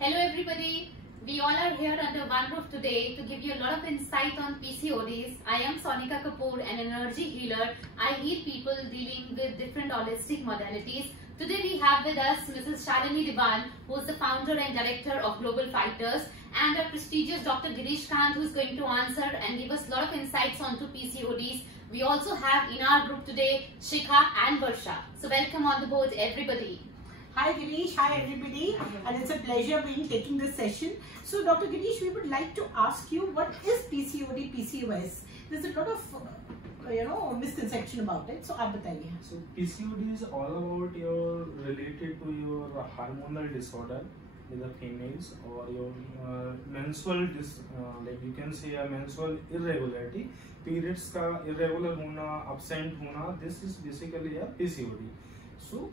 Hello everybody, we all are here under one roof today to give you a lot of insight on PCODs. I am Sonika Kapoor, an energy healer. I heal people dealing with different holistic modalities. Today we have with us Mrs. Shalini Diwan, who is the founder and director of Global Fighters, and our prestigious Dr. Girish Kant, who is going to answer and give us a lot of insights onto PCODs. We also have in our group today Shikha and Varsha. So welcome on the board everybody. Hi Girish, hi everybody, and it's a pleasure being taking this session. So Dr. Girish, we would like to ask you, what is PCOD, PCOS? There's a lot of misconception about it. So आप बताइए. So PCOD is all about your related to your hormonal disorder with the females, or your menstrual like you can say a menstrual irregularity, periods का irregular होना, absent होना. This is basically a PCOD. So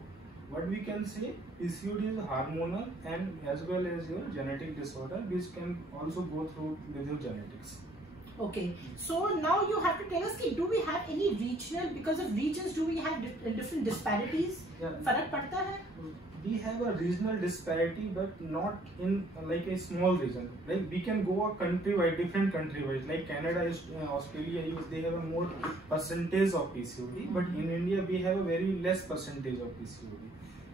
what we can say, PCOD is hormonal and as well as your genetic disorder, which can also go through with your genetics. Okay, so now you have to tell us, do we have any regional, because of regions, do we have different disparities? Yeah. फर्क पड़ता है? We have a regional disparity, but not in like a small region. Like we can go a country wide, different country wide. Like Canada, Australia, they have a more percentage of PCOD, but in India we have a very less percentage of PCOD.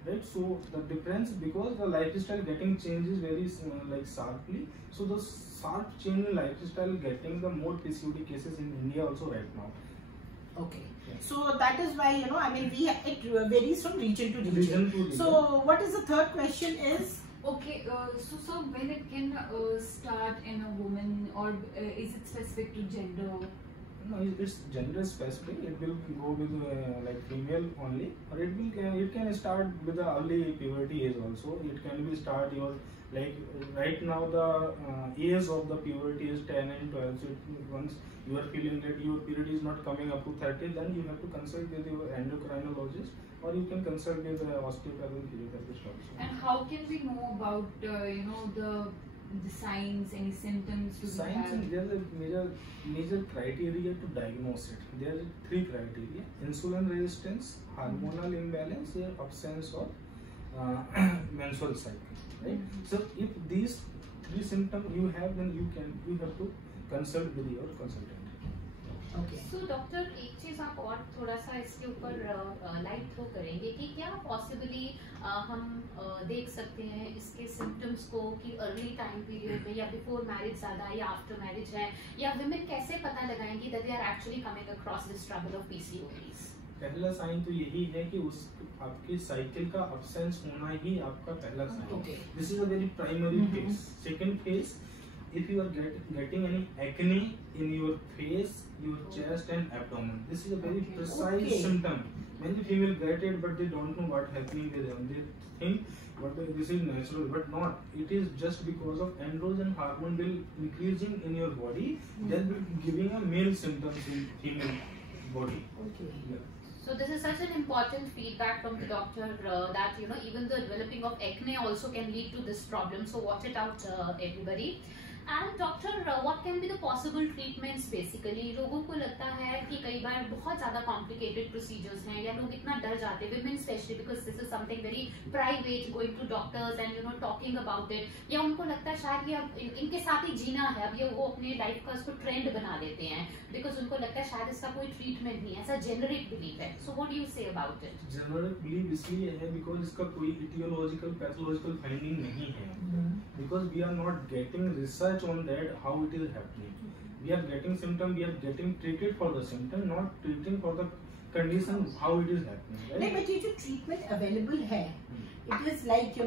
Right, so the difference, because the lifestyle getting changes very like sharply. So the sharp change in lifestyle getting the more PCOD cases in India also right now. Okay, so that is why it varies from region to region. So what is the third question is? Okay, so when it can start in a woman, or is it specific to gender? No, it's gender specific. It will go with like female only, or it can start with the early puberty age also. It can be start your, like right now the age of the puberty is 10 and 12. So once you are feeling that your period is not coming up to 30, then you have to consult with your endocrinologist, or you can consult with the osteopath and physiotherapist also. And how can we know about the signs, any symptoms to Signs, and there's a major criteria to diagnose it. There are three criteria: insulin resistance, hormonal imbalance, or absence of menstrual cycle. Right. So if these three symptoms you have, then you have to consult with your consultant. Okay. So doctor, एक चीज आप और थोड़ा सा इसके ऊपर light throw करेंगे कि क्या पॉसिबली हम देख सकते हैं इसके सिम्टम्स को कि अर्ली टाइम पीरियड में, या बिफोर मैरिज ज्यादा, या आफ्टर मैरिज है, या विमेन कैसे पता लगाएंगी that they are actually coming across this trouble of PCODs? पहला साइन तो यही है कि उस आपकी साइकिल का अब्सेंस होना ही आपका पहला sign. This is a very primary phase. Second phase, if you are getting any acne in your face, your chest and abdomen, this is a very precise symptom. Many female get it, but they don't know what happening with them. They think this is natural, but not. It is just because of androgen hormone will increasing in your body, that will giving a male symptoms in female body. Okay. Yeah. So this is such an important feedback from the doctor that even the developing of acne also can lead to this problem. So watch it out, everybody. And doctor, what can be the possible treatments basically? लोगों को लगता है कि कई बार बहुत ज़्यादा complicated procedures हैं, या लोग इतना डर जाते हैं, women especially, because this is something very private, going to doctors and talking about it, या उनको लगता है शायद ये अब इनके साथ ही जीना है, अब ये वो अपने लाइफ का इसको ट्रेंड बना देते हैं, because उनको लगता है शायद इसका कोई ट्रीटमेंट नहीं है, ऐसा जेनरिक बिलीफ है. So what do you say about it? General believe इसलिए है बिकॉज इसका कोई इटियोलॉजिकल पैथोलॉजिकल फाइंडिंग नहीं है, because we are not getting research on that how it is happening. We are getting symptom, we are getting treated for the symptom, not treating for the condition how it is happening. Right? नहीं, but ये जो treatment available है, it is like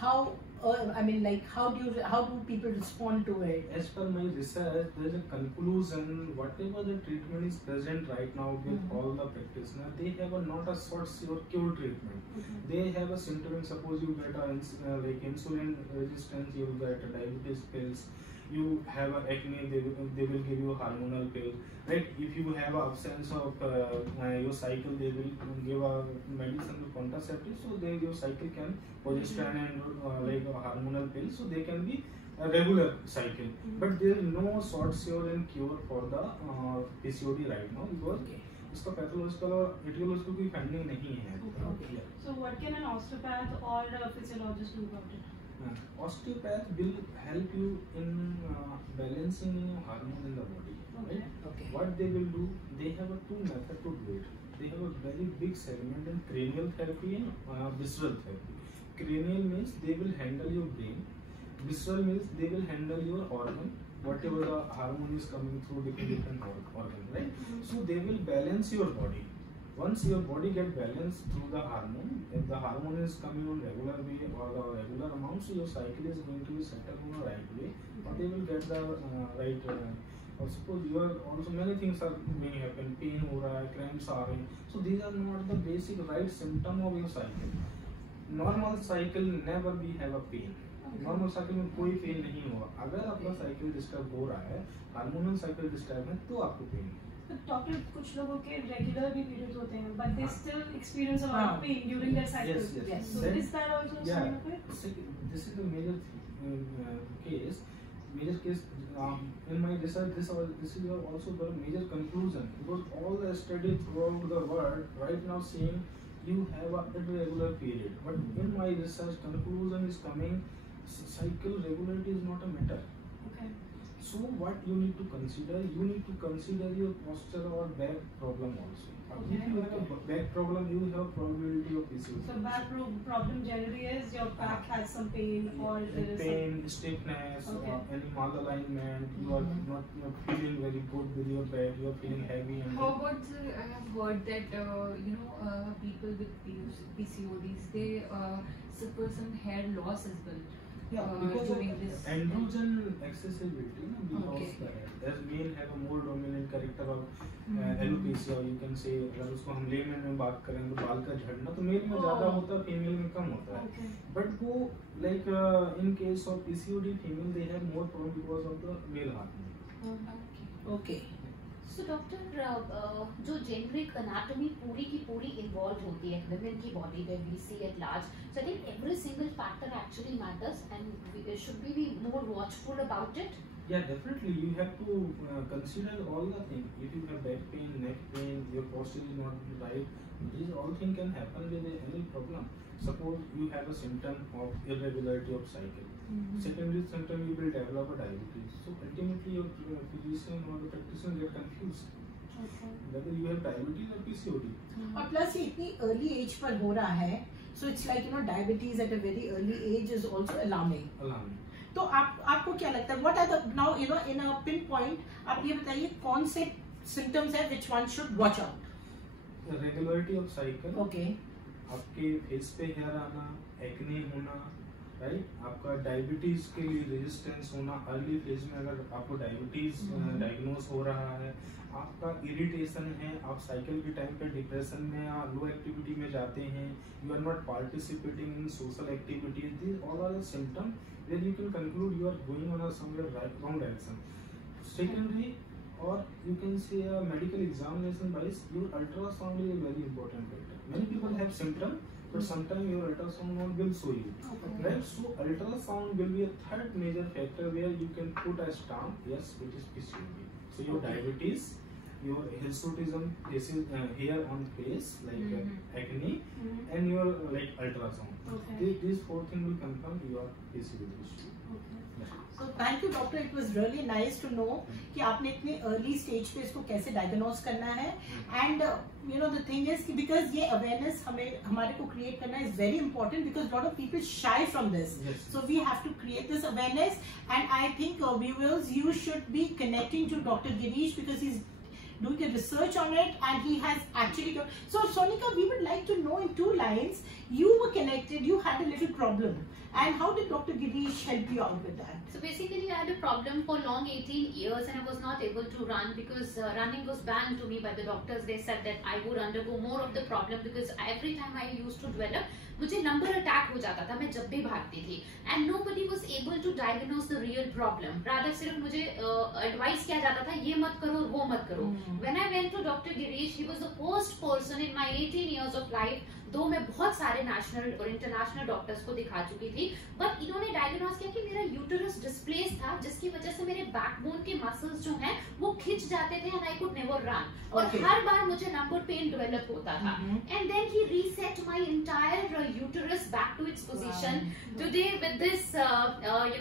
how how do people respond to it? As per my research, there is a conclusion. Whatever the treatment is present right now with all the practitioners, they have not a short cure treatment. They have a symptom. Suppose you get like insulin resistance, you get diabetes pills. You have a acne, they will give you a hormonal pill. Right? If you have a absence of your cycle, they will give a medicine to contraceptive. So your cycle can progesterone and like a hormonal pill. So they can be a regular cycle. But there is no short cure and cure for the PCOD right now, because इसका pathological और aetiological कोई finding नहीं है. So what can an osteopath or a physiologist do about it? Osteopath will help you in balancing your hormone in the body. Okay. Right? Okay. What they will do, they have a two method to do it. They have a very big segment in cranial therapy and visceral therapy. Cranial means they will handle your brain. Visceral means they will handle your organ, whatever the hormone is coming through different organ, right? So they will balance your body. Once your body get balanced through the hormone, if the hormone is coming on regular way or the regular amount, so your cycle is going to be set up on the right way, or they will get the right. Or suppose you are also many things are may happen, pain हो रहा है, cramps आ रहे हैं, so these are not the basic right symptom of your cycle. Normal cycle never be have a pain. Normal cycle में कोई pen नहीं होगा. अगर आपका साइकिल डिस्टर्ब हो रहा है, हार्मोनल साइकिल डिस्टर्ब है, तो आपको पेन है. डॉक्टर कुछ लोगों के रेगुलर भी पीरियड्स होते हैं but they still experience a lot of pen during their cycle. So is that also a sign of it? This is a major case. Major case in my research. This is also the major conclusion, because all the studies throughout the world right now saying you have a irregular period. But in my research, conclusion is coming. Cycle regularity is not a matter. Okay. So what you need to consider? You need to consider your posture or back problem also. Okay. If you have a back problem, you have probability of PCOD. So back problem generally is your back has some pain or there is pain, stiffness, Okay. any malalignment. You are not feeling very good with your back. You are feeling heavy. And How about I have heard that people with PCODs they suffer some hair loss as well. because during of this androgen accessibility, we Okay. lost that. As men have a more dominant character of alopecia, you can say. अगर उसको हम lemon में बात करें तो बाल का झड़ना तो मेल में ज़्यादा होता है, फीमेल में कम होता है. Okay. But वो like in case of PCOD female they have more problem because of the male hormone. Okay. So doctor जो जेनरिक एनाटॉमी पूरी की पूरी इन्वॉल्व होती है वुमेन की बॉडी में we see at large, so I think every single factor actually matters and should be more watchful about it. Yeah, definitely you have to consider all the things. If you have back pain, neck pain, your posture is not right, these all things can happen with any problem. Suppose you have a symptom of irregularity of cycle. Secondary symptom you will develop a diabetes. So ultimately your physician or the practitioner get confused Okay. whether you have diabetes or PCOD. और plus ये इतनी early age पर हो रहा है, so it's like diabetes at a very early age is also alarming. Alarming. तो आपको क्या लगता है, what are the now in a pin point आप ये बताइए कौन से सिम्टम्स है which one should watch out. The regularity of cycle. Okay. आपके फेस पे हेयर आना, एक्ने होना, राइट. आपका डायबिटीज के लिए रेजिस्टेंस होना, अर्ली फेज में अगर आपको डायबिटीज डायग्नोज हो रहा है, आपका इरिटेशन है, आप साइकिल के टाइम पे डिप्रेशन में या लो एक्टिविटी में जाते हैं, you are not participating in social activities, this all are symptom that you can conclude you are going on somewhere wrong direction. Secondary or you can say a medical examination wise, your ultrasound is a very important factor. Many people have symptoms, but sometimes your ultrasound will show you. Okay. Right? So ultrasound will be a third major factor where you can put a stamp, yes, it is PCOD. So your diabetes, your hirsutism, hair on face, like acne, and your like ultrasound. Okay. These four things will confirm your PCOD issue. Okay. So thank you doctor, it was really nice to know कि आपने इतने early stage पे इसको कैसे diagnose करना है. And the thing is because ये awareness हमारे को क्रिएट करना is very important because lot of people shy from this. Yes. So we have to create this awareness, and I think viewers, you should be connecting to Dr. Girish because he's doing a research on it and he has actually so Sonika, we would like to know in 2 lines, you were connected, you had a little problem, and how did Dr. Girish help you out with that? So basically I had a problem for long 18 years and I was not able to run because running was banned to me by the doctors. They said that I would undergo more of the problem because every time I used to develop, मुझे number attack हो जाता था मैं जब भी भागती थी, and nobody was able to diagnose the real problem. rather सिर्फ मुझे एडवाइस किया जाता था ये मत करो वो मत करो. When I went to Dr. Girish, he was the first person in my 18 years of life, दो मैं बहुत सारे नेशनल और इंटरनेशनल डॉक्टर्स को दिखा चुकी थी, बट इन्होंने डायग्नोज किया कि मेरा मेरा यूटरस डिस्प्लेस था, जिसकी वजह से मेरे बैकबोन के मसल्स जो हैं वो खिंच जाते थे and I could never run, और हर बार मुझे नंबर पेन डेवलप होता था. And then he reset my entire uterus back to its position. Today with this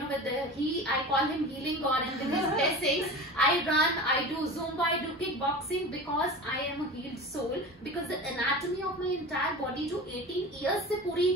with the I call him healing God, and with his blessings I run, I do Zumba, I do kickboxing, because I am a healed soul, because the anatomy of my entire body जो 18 years से पूरी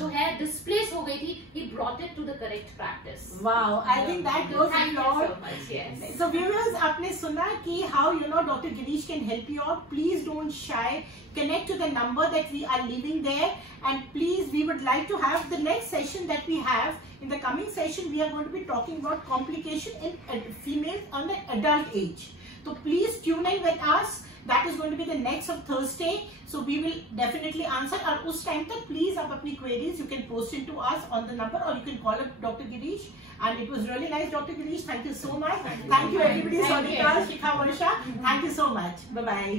जो है displace हो गई थी, he brought it to the correct practice. Wow, I think that goes Thank you beyond. so much. Yes. So viewers, आपने सुना कि how Dr. Girish can help you out. Please don't shy. Connect to the number that we are leaving there, and please, we would like to have the next session that we have. In the coming session, we are going to be talking about complication in females on the adult age. So please tune in with us. That is going to be the next of Thursday. So we will definitely answer. And उस time तक please आप अपनी queries you can post it to us on the number, or you can call up Dr. Girish. And it was really nice, Dr. Girish. Thank you so much. Thank you everybody. Sonika, Shikha, Varsha. Thank you so much. Bye bye.